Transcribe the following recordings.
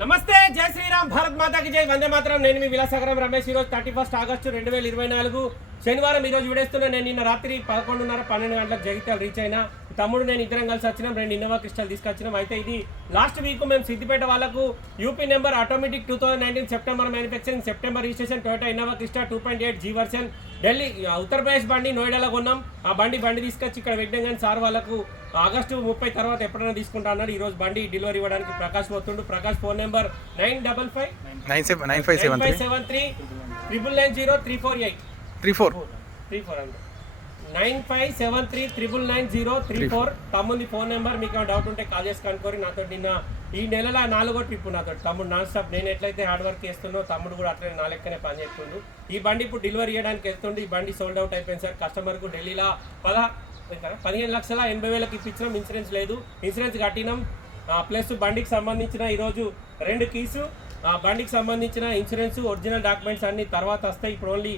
నమస్తే జై శ్రీరామ్ భారత్ మాతాకి జై. వందే మాత్రం. నేను మీ విలాసగరం రమేష్. ఈరోజు థర్టీ ఫస్ట్ ఆగస్టు రెండు వేల ఇరవై నాలుగు. శనివారం ఈరోజు విడేస్తున్నా నేను నిన్న రాత్రి పదకొండున్నర పన్నెండు గంటలకు జగిత్యాలు రీచ్ అయినా. తమ్ముడు నేను ఇద్దరం కలిసి వచ్చినాం రెండు ఇన్నోవా క్రిస్టల్ తీసుకొచ్చినాం. అయితే ఇది లాస్ట్ వీక్ మేము సిద్దిపేట వాళ్ళకు UP number automatic two thousand nineteen September manufacturing September registration Toyota Innova Crysta two point eight G version Delhi Uttar Pradesh బండి నోయిడాలో కొన్నాం. ఆ బండి బండి తీసుకొచ్చి ఇక్కడ పెట్టాం కానీ సార్ వాళ్ళకు ఆగస్టు ముప్పై తర్వాత ఎప్పుడైనా తీసుకుంటా అన్నాడు. ఈ రోజు బండి డెలివరీ ఇవ్వడానికి ప్రకాష్ పోతుండు. Prakash phone number nine double five nine seven nine five seven three seven three triple nine zero three four eight three four three four అండి nine five seven three triple nine zero three four తమ్ముంది phone number మీకు doubt ఉంటే call చేసి కనుక్కోరి నాతో నిన్న ఈ నెలలో నాలుగో ట్రిప్ నాతో తమ్ముడు నాన్ స్టాప్. నేను ఎట్లయితే హార్డ్ వర్క్ చేస్తున్నో తమ్ముడు కూడా అట్లనే నా లెక్కనే పని చేస్తుండు. ఈ బండి ఇప్పుడు డెలివరీ చేయడానికి వెళ్తుండే. ఈ బండి సోల్డ్ అవుట్ అయిపోయింది సార్. కస్టమర్కు ఢిల్లీలో పద పదిహేను లక్షల ఎనభై వేలకు ఇప్పించినాం. ఇన్సూరెన్స్ లేదు. ఇన్సూరెన్స్ కట్టినాం. ప్లస్ బండికి సంబంధించిన ఈరోజు రెండు కీసు బండికి సంబంధించిన ఇన్సూరెన్స్ ఒరిజినల్ డాక్యుమెంట్స్ అన్ని తర్వాత వస్తాయి. ఇప్పుడు ఓన్లీ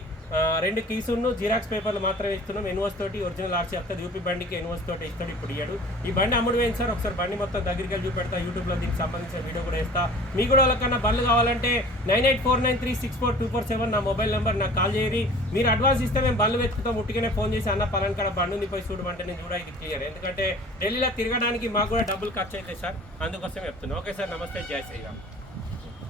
రెండు కీసును జిరాక్స్ పేపర్లు మాత్రమే ఇస్తున్నాం. ఎన్వోస్ తోటి ఒరిజినల్ ఆర్సీ వస్తుంది యూపీ బండికి ఎన్వోస్ తోటి ఇస్తాడు ఇప్పుడు ఇయ్యాడు. ఈ బండి అమ్ముడు వేయండి సార్. ఒకసారి బండి మొత్తం దగ్గరికి వెళ్ళి చూపెడతా యూట్యూబ్లో దీనికి సంబంధించిన వీడియో కూడా వేస్తా. మీకు కూడా వాళ్ళకన్నా బండ్లు కావాలంటే nine eight four nine three six four two four seven నా మొబైల్ నెంబర్ నాకు కాల్ చేయరి మీరు అడ్వాన్స్ ఇస్తే మేము బండ్లు వెతుకుతాం. ఉట్టిగానే ఫోన్ చేసి అన్న పలాన్ కాడ బండి ఉంది పోయి చూడమంటే నేను కూడా ఇది క్లియర్. ఎందుకంటే ఢిల్లీలో తిరగడానికి మాకు కూడా డబ్బులు ఖర్చు అవుతాయి సార్. అందుకోసం చెప్తున్నాను ఓకే సార్. నమస్తే. జై శ్రీరామ్.